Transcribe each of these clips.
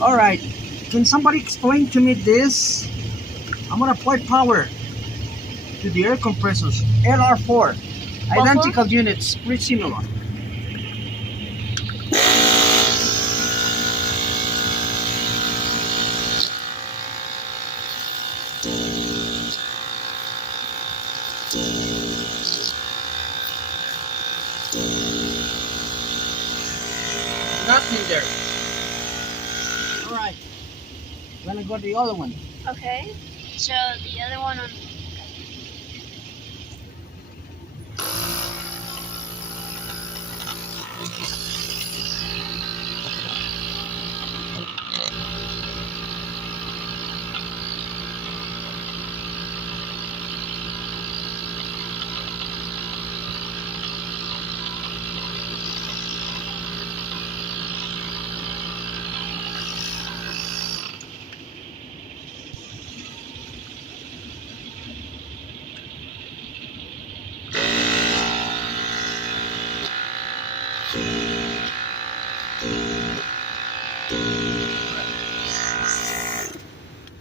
All right, can somebody explain to me this? I'm gonna apply power to the air compressors LR4, identical units, pretty similar. Nothing there. All right, we're gonna go to the other one. Okay. So the other one on.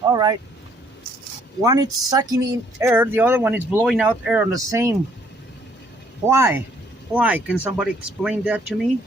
All right, one is sucking in air, the other one is blowing out air on the same. Why? Why? Can somebody explain that to me?